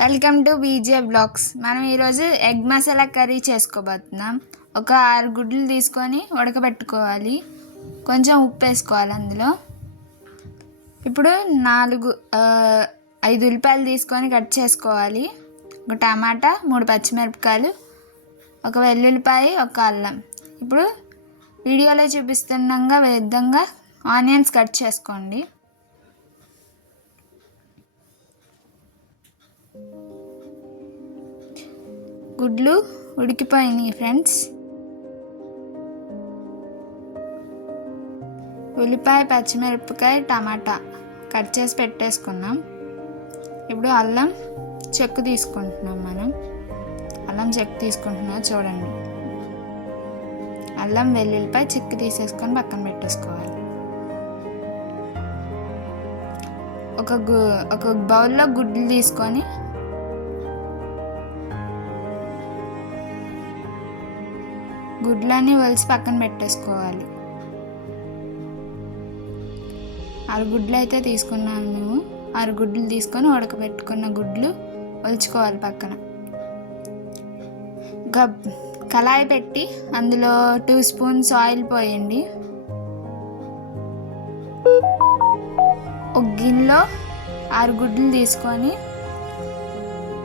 Welcome to బీజే blogs. మనం ఈరోజు egg masala curry చేసుకోబోతున్నాం. ఒక 6 గుడ్లు తీసుకొని ఉడకబెట్టుకోవాలి. కొంచెం ఉప్పు వేసుకోవాలి అందులో. ఇప్పుడు 5 ఉల్లిపాయలు తీసుకొని కట్ చేసుకోవాలి. ఒక టమాటా, 3 పచ్చిమిరపకాయలు, ఒక వెల్లుల్లిపాయ, ఒక అల్లం. ఇప్పుడు వీడియోలో చూపిస్తున్న విధంగా ఆనియన్స్ కట్ చేసుకోండి. గుడ్లు ఉడికిపోయినాయి ఫ్రెండ్స్. ఉల్లిపాయ, పచ్చిమిరపకాయ, టమాటా కట్ చేసి పెట్టేసుకున్నాం. ఇప్పుడు అల్లం చెక్కు తీసుకుంటున్నాం. అల్లం చెక్కు తీసుకుంటున్నాం చూడండి. అల్లం, వెల్లుల్లిపాయ చెక్కు తీసేసుకొని పక్కన పెట్టేసుకోవాలి. ఒక బౌల్లో గుడ్లు తీసుకొని గుడ్లన్నీ ఒలిసి పక్కన పెట్టేసుకోవాలి. 6 గుడ్లు అయితే తీసుకున్నాము మేము. 6 గుడ్లు తీసుకొని ఉడకబెట్టుకున్న గుడ్లు ఒలుచుకోవాలి పక్కన. ఒక కళాయి పెట్టి అందులో 2 స్పూన్స్ ఆయిల్ పోయండి. ఒక గిన్నెలో 6 గుడ్లు తీసుకొని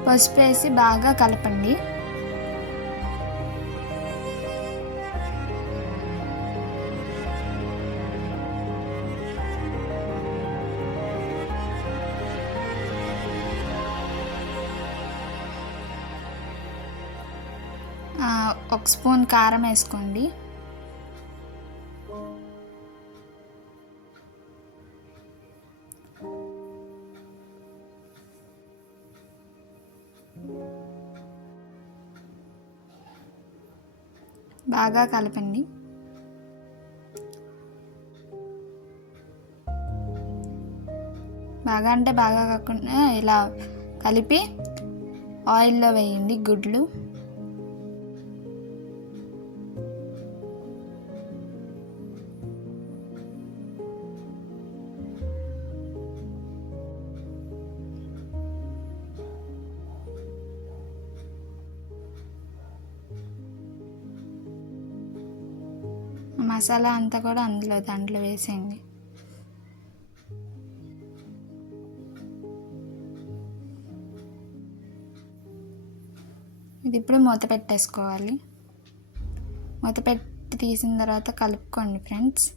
పసుపు వేసి బాగా కలపండి. ఒక స్పూన్ కారం వేసుకోండి. బాగా కలపండి. బాగా అంటే బాగా కాకుండా ఇలా కలిపి ఆయిల్లో వేయండి గుడ్లు. మసాలా అంతా కూడా దాంట్లో వేసేయండి. ఇది ఇప్పుడు మూత పెట్టేసుకోవాలి. మూత పెట్టి తీసిన తర్వాత కలుపుకోండి ఫ్రెండ్స్.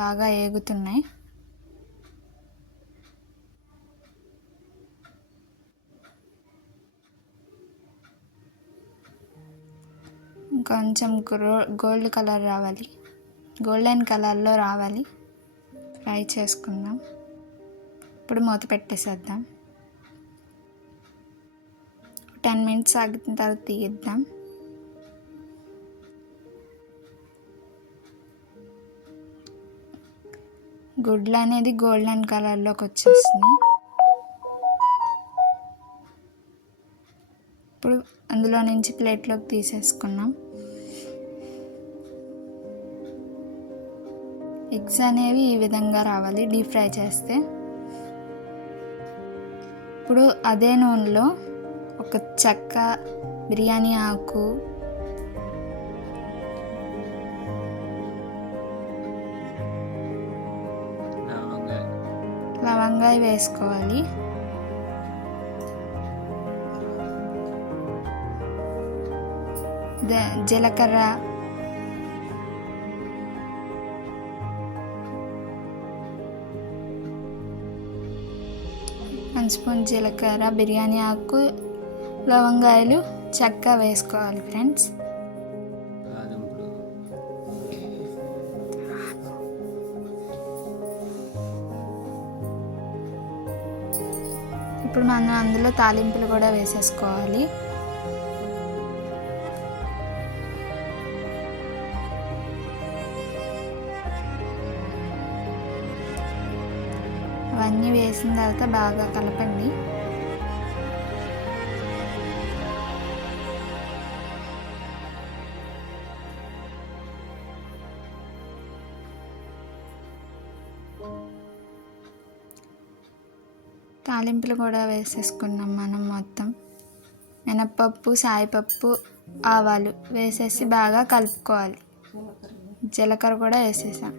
బాగా ఏగుతున్నాయి. కొంచెం గోల్డెన్ కలర్లో రావాలి. ఫ్రై చేసుకుందాం. ఇప్పుడు మూత పెట్టేసేద్దాం. 10 మినిట్స్ ఆగిన తర్వాత తీద్దాం. గుడ్లు అనేది గోల్డెన్ కలర్లోకి వచ్చేసింది. ఇప్పుడు అందులో నుంచి ప్లేట్లోకి తీసేసుకున్నాం. ఎగ్స్ అనేవి ఈ విధంగా రావాలి డీప్ ఫ్రై చేస్తే. ఇప్పుడు అదే నూనెలో ఒక చెక్క, బిర్యానీ ఆకు, లవంగాయ వేసుకోవాలి. జీలకర్ర, 1 స్పూన్ జీలకర్ర, బిర్యానీ ఆకు, లవంగాయలు, చెక్క వేసుకోవాలి ఫ్రెండ్స్. ఇప్పుడు మనం అందులో తాలింపులు కూడా వేసేసుకోవాలి. అవన్నీ వేసిన తర్వాత బాగా కలపండి. తాలింపులు కూడా వేసేసుకున్నాం మనం మొత్తం. మినప్పప్పు, సాయిపప్పు, ఆవాలు వేసేసి బాగా కలుపుకోవాలి. జీలకర్ర కూడా వేసేసాం.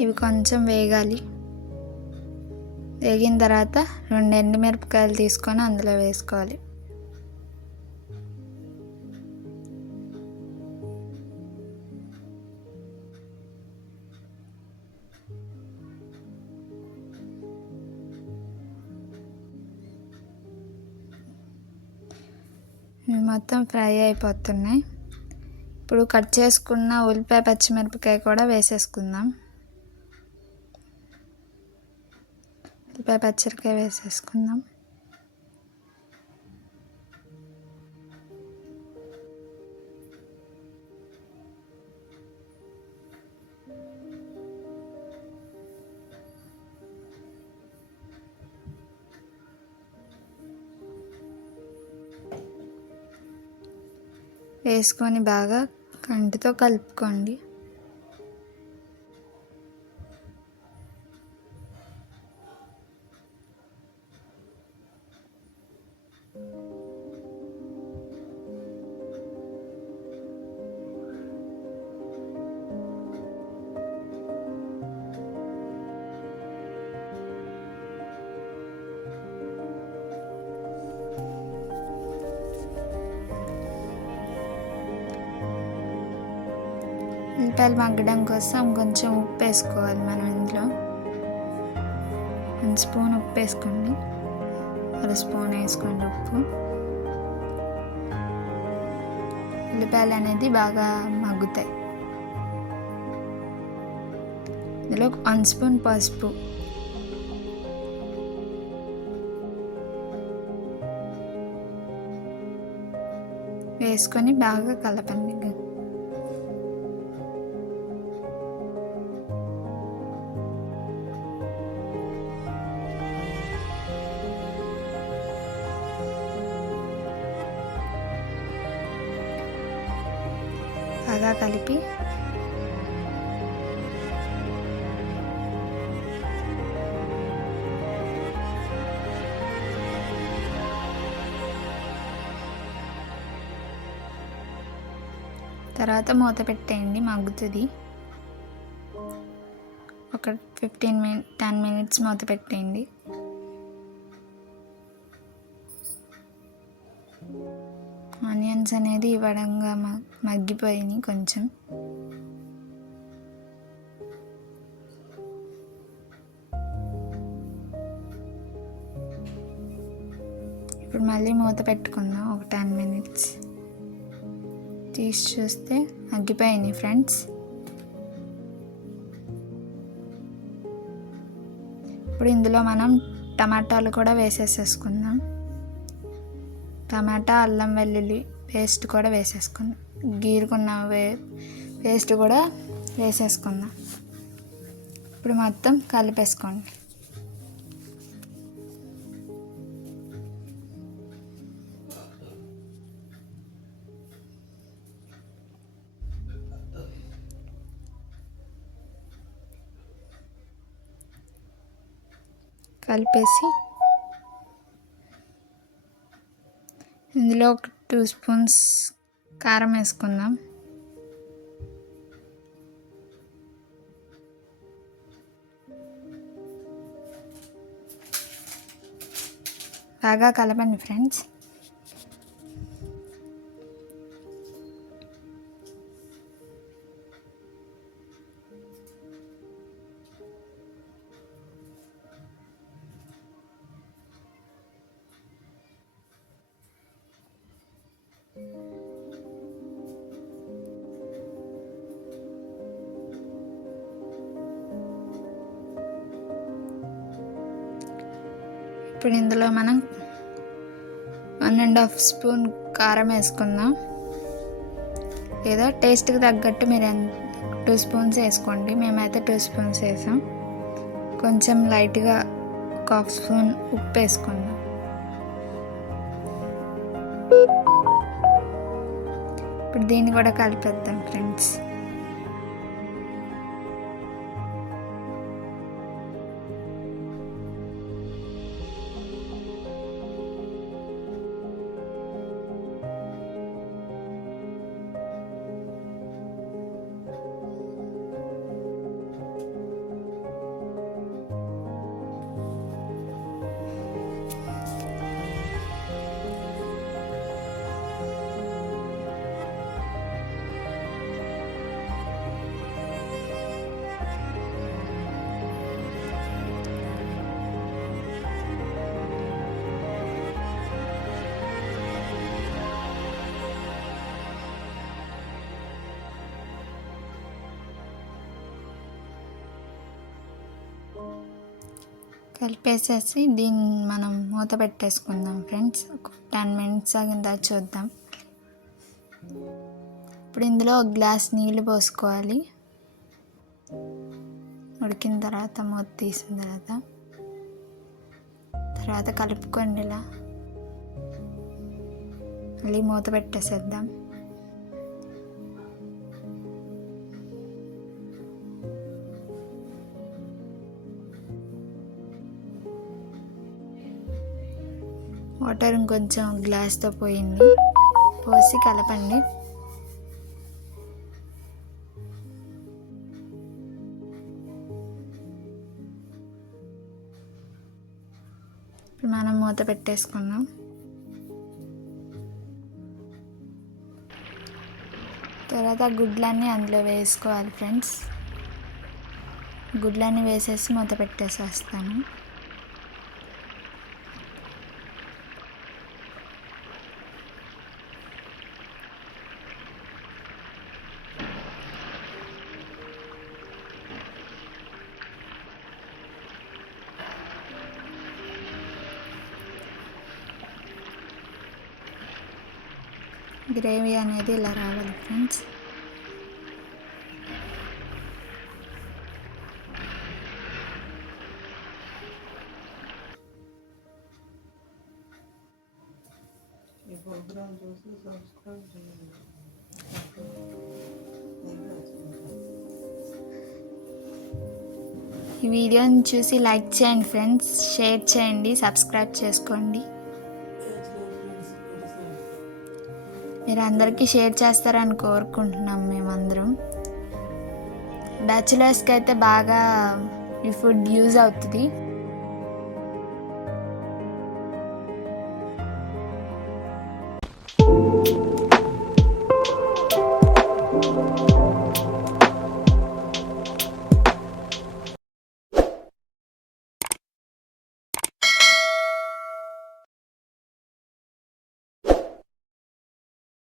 ఇవి కొంచెం వేగాలి. వేగిన తర్వాత 2 ఎండుమిరపకాయలు తీసుకొని అందులో వేసుకోవాలి. ఇవి మొత్తం ఫ్రై అయిపోతున్నాయి. ఇప్పుడు కట్ చేసుకున్న ఉల్లిపాయ, పచ్చిమిరపకాయ కూడా వేసేసుకుందాం. ఉల్లిపాయ, పచ్చిమిరపకాయ వేసేసుకుందాం. వేసుకొని బాగా కంటితో కలుపుకోండి. ఉల్లిపాయలు మగ్గడం కోసం కొంచెం ఉప్పు వేసుకోవాలి. మనం ఇందులో 1 స్పూన్ ఉప్పు వేసుకోండి. 1 స్పూన్ వేసుకోండి ఉప్పు. ఉల్లిపాయలు అనేది బాగా మగ్గుతాయి. ఇందులో 1 స్పూన్ పసుపు, వేసుకొని బాగా కలపండి. బాగా కలిపి తర్వాత మూత పెట్టేయండి, మగ్గుతుంది. ఒక 10 మినిట్స్ మూత పెట్టేయండి. ఆనియన్స్ అనేది ఇవ్వడంగా మగ్గిపోయినాయి కొంచెం. ఇప్పుడు మళ్ళీ మూత పెట్టుకుందాం ఒక 10 మినిట్స్. తీసి చూస్తే మగ్గిపోయినాయి ఫ్రెండ్స్. ఇప్పుడు ఇందులో మనం టమాటాలు కూడా వేసేసుకుందాం. టమాటా, అల్లం వెల్లుల్లి పేస్ట్ కూడా వేసేసుకుందాం. గీరుకున్న పేస్ట్ కూడా వేసేసుకుందాం. ఇప్పుడు మొత్తం కలిపేసుకోండి. కలిపేసి ఇందులో ఒక 2 స్పూన్స్ కారం వేసుకుందాం. బాగా కలపండి ఫ్రెండ్స్. ఇప్పుడు ఇందులో మనం 1.5 స్పూన్ కారం వేసుకుందాం. లేదా టేస్ట్కి తగ్గట్టు మీరు 2 స్పూన్స్ వేసుకోండి. మేమైతే 2 స్పూన్స్ వేసాం. కొంచెం లైట్గా 1/2 స్పూన్ ఉప్పు వేసుకుందాం. ఇప్పుడు దీన్ని కూడా కలిపేద్దాం ఫ్రెండ్స్. కలిపేసేసి దీన్ని మనం మూత పెట్టేసుకుందాం ఫ్రెండ్స్. 10 మినిట్స్ ఆగిన తర్వాత చూద్దాం. ఇప్పుడు ఇందులో 1 గ్లాస్ నీళ్ళు పోసుకోవాలి. ఉడికిన తర్వాత మూత తీసిన తర్వాత కలుపుకోండి. ఇలా మళ్ళీ మూత పెట్టేసేద్దాం. వాటర్ ఇంకొంచెం గ్లాస్తో పోసి కలపండి. ఇప్పుడు మనం మూత పెట్టేసుకున్నాం. తర్వాత గుడ్లన్నీ అందులో వేసుకోవాలి ఫ్రెండ్స్. గుడ్లన్నీ వేసేసి మూత పెట్టేసేస్తాను. గ్రేవీ అనేది ఇలా రావాలి ఫ్రెండ్స్. ఈ వీడియోని చూసి లైక్ చేయండి ఫ్రెండ్స్, షేర్ చేయండి, సబ్స్క్రైబ్ చేసుకోండి. మీరు అందరికీ షేర్ చేస్తారని కోరుకుంటున్నాం మేమందరం. బ్యాచులర్స్కి అయితే బాగా ఈ ఫుడ్ యూజ్ అవుతుంది.